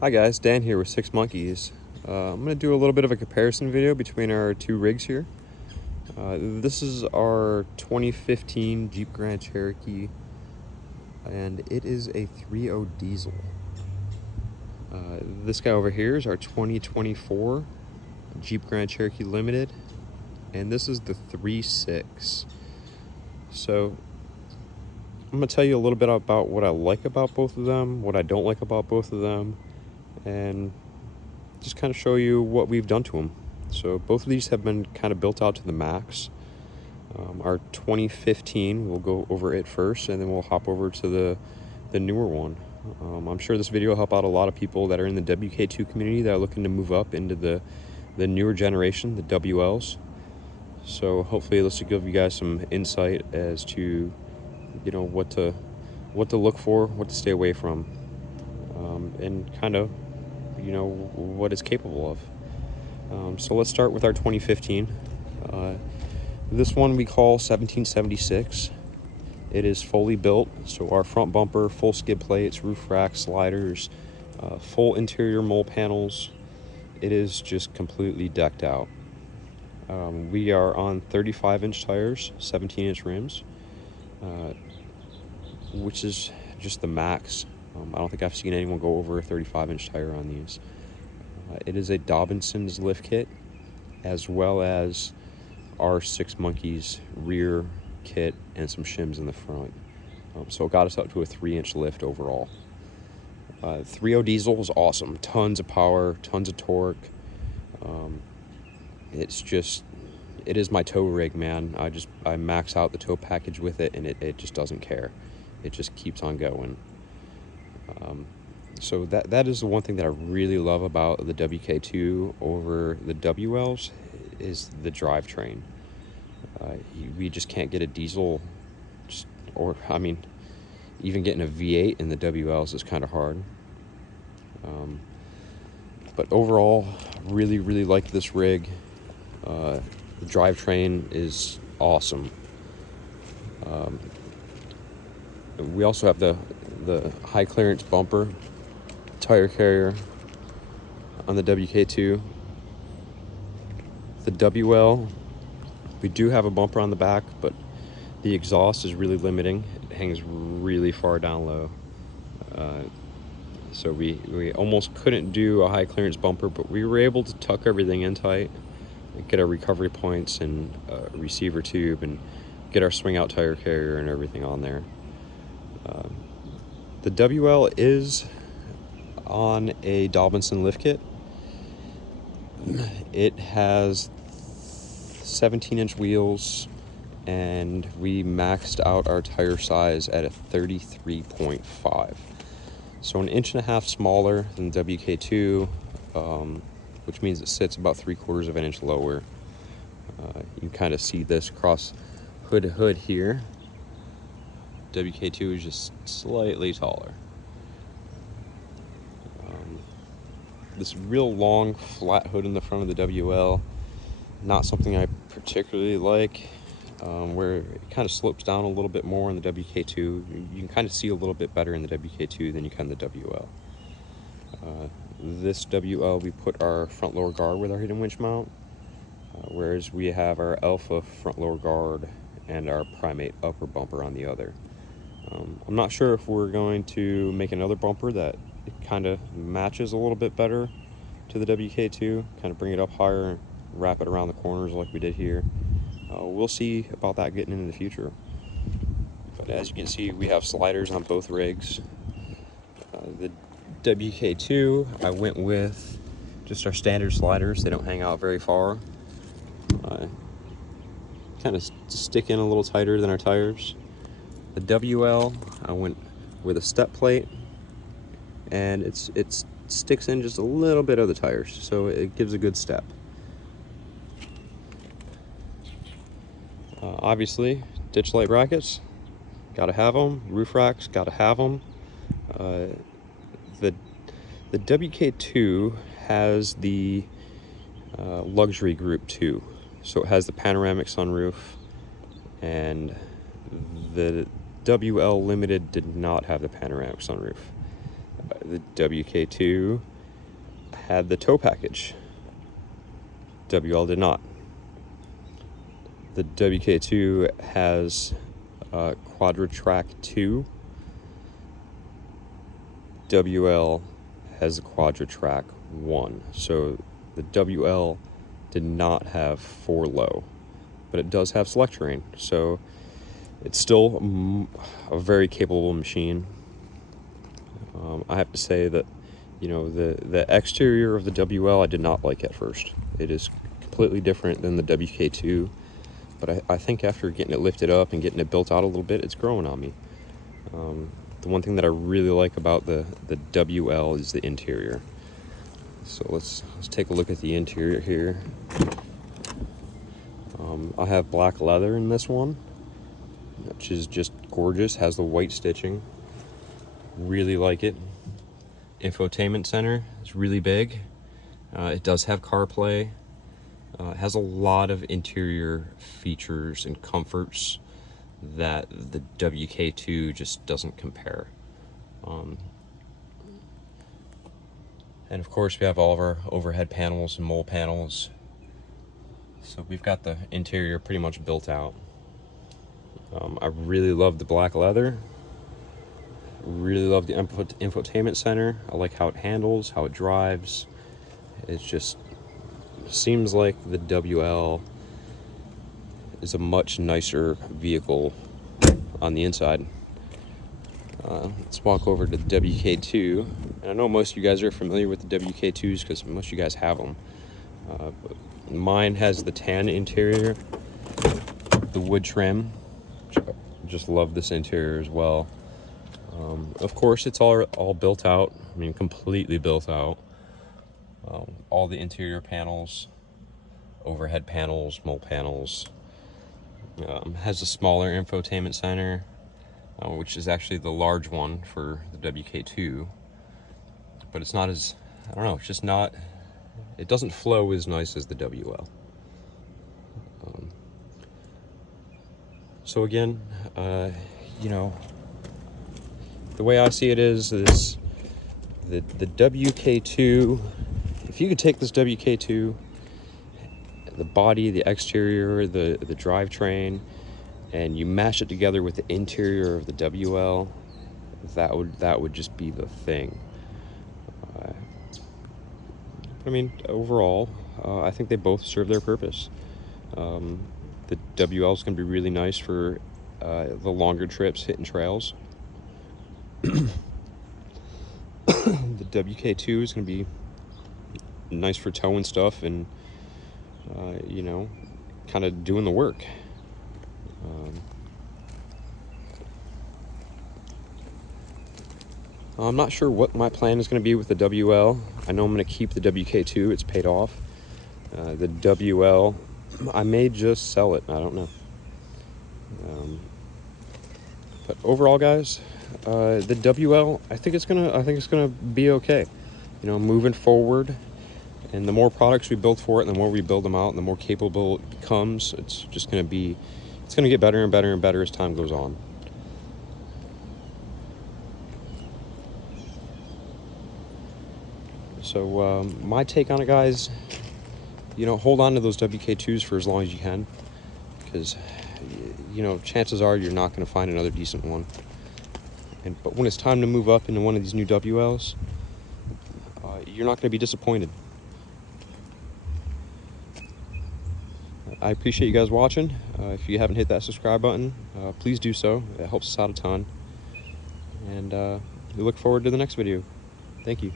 Hi guys, Dan here with Six Monkeys. I'm going to do a little bit of a comparison video between our two rigs here. This is our 2015 Jeep Grand Cherokee, and it is a 3.0 diesel. This guy over here is our 2024 Jeep Grand Cherokee Limited, and this is the 3.6. So I'm going to tell you a little bit about what I like about both of them, what I don't like about both of them, and just kind of show you what we've done to them. So both of these have been kind of built out to the max. Our 2015, we'll go over it first, and then we'll hop over to the newer one. I'm sure this video will help out a lot of people that are in the WK2 community that are looking to move up into the newer generation, the WLs. So hopefully this will give you guys some insight as to, you know, what to look for, what to stay away from, and kind of, you know, what it's capable of. So let's start with our 2015. This one we call 1776. It is fully built, so our front bumper, full skid plates, roof rack, sliders, full interior mole panels. It is just completely decked out. We are on 35-inch tires, 17-inch rims, which is just the max. I don't think I've seen anyone go over a 35-inch tire on these. It is a Dobinson's lift kit, as well as our Six Monkeys rear kit and some shims in the front. So it got us up to a 3-inch lift overall. 3.0 diesel is awesome. Tons of power, tons of torque. It is my tow rig, man. I max out the tow package with it, and it just doesn't care. It just keeps on going. So that is the one thing that I really love about the WK2 over the WLs is the drivetrain. We just can't get a diesel, even getting a V8 in the WLs is kind of hard. But overall, really like this rig. The drivetrain is awesome. We also have the high clearance bumper tire carrier on the WK2. The WL, we do have a bumper on the back, but the exhaust is really limiting. It hangs really far down low. So we almost couldn't do a high clearance bumper, but we were able to tuck everything in tight, get our recovery points and receiver tube, and get our swing out tire carrier and everything on there. The WL is on a Dobinson lift kit. It has 17-inch wheels, and we maxed out our tire size at a 33.5. So 1.5 inches smaller than WK2, which means it sits about 3/4 of an inch lower. You can kind of see this across hood to hood here. WK2 is just slightly taller. This real long flat hood in the front of the WL, not something I particularly like, where it kind of slopes down a little bit more in the WK2. You can kind of see a little bit better in the WK2 than you can the WL. This WL, we put our front lower guard with our hidden winch mount, whereas we have our Alpha front lower guard and our Primate upper bumper on the other. I'm not sure if we're going to make another bumper that kind of matches a little bit better to the WK2, kind of bring it up higher and wrap it around the corners like we did here. We'll see about that getting into the future. But as you can see, we have sliders on both rigs. The WK2, I went with just our standard sliders. They don't hang out very far. Kind of stick in a little tighter than our tires. The WL, I went with a step plate, and it sticks in just a little bit of the tires, so it gives a good step. Obviously, ditch light brackets, gotta have them. Roof racks, gotta have them. The WK2 has the luxury group too, so it has the panoramic sunroof, and the WL Limited did not have the panoramic sunroof. the WK2 had the tow package. WL did not. The WK2 has Quadra-Track 2. WL has the Quadra-Track 1. So the WL did not have 4-low, but it does have select terrain. So it's still a very capable machine. I have to say that, you know, the exterior of the WL I did not like at first. It is completely different than the WK2, but I think after getting it lifted up and getting it built out a little bit, it's growing on me. The one thing that I really like about the WL is the interior. So let's take a look at the interior here. I have black leather in this one, which is just gorgeous. Has the white stitching. Really like it. Infotainment center is really big. It does have CarPlay. It has a lot of interior features and comforts that the WK2 just doesn't compare. And of course we have all of our overhead panels and mole panels. So we've got the interior pretty much built out. I really love the black leather. Really love the infotainment center. I like how it handles, how it drives. It just seems like the WL is a much nicer vehicle on the inside. Let's walk over to the WK2. And I know most of you guys are familiar with the WK2s because most of you guys have them. But mine has the tan interior, the wood trim. Just love this interior as well. Of course, it's all built out. I mean, completely built out. All the interior panels, overhead panels, mole panels. Has a smaller infotainment center, which is actually the large one for the WK2. But it's not as, I don't know, it's just not, it doesn't flow as nice as the WL. So again, you know, the way I see it is the WK2, if you could take this WK2, the body, the exterior, the drivetrain, and you mash it together with the interior of the WL, that would just be the thing. I mean, overall, I think they both serve their purpose. The WL is going to be really nice for the longer trips, hitting trails. The WK2 is going to be nice for towing stuff and you know, kind of doing the work. I'm not sure what my plan is going to be with the WL. I know I'm going to keep the WK2. It's paid off. The WL, I may just sell it. I don't know. But overall, guys, the WL, I think it's gonna be okay. You know, moving forward, and the more products we build for it, and the more we build them out, and the more capable it becomes, it's gonna get better and better and better as time goes on. So my take on it, guys, you know, hold on to those WK2s for as long as you can, because you know, chances are you're not going to find another decent one. But when it's time to move up into one of these new WLs, you're not going to be disappointed. I appreciate you guys watching. If you haven't hit that subscribe button, please do so. It helps us out a ton. And we look forward to the next video. Thank you.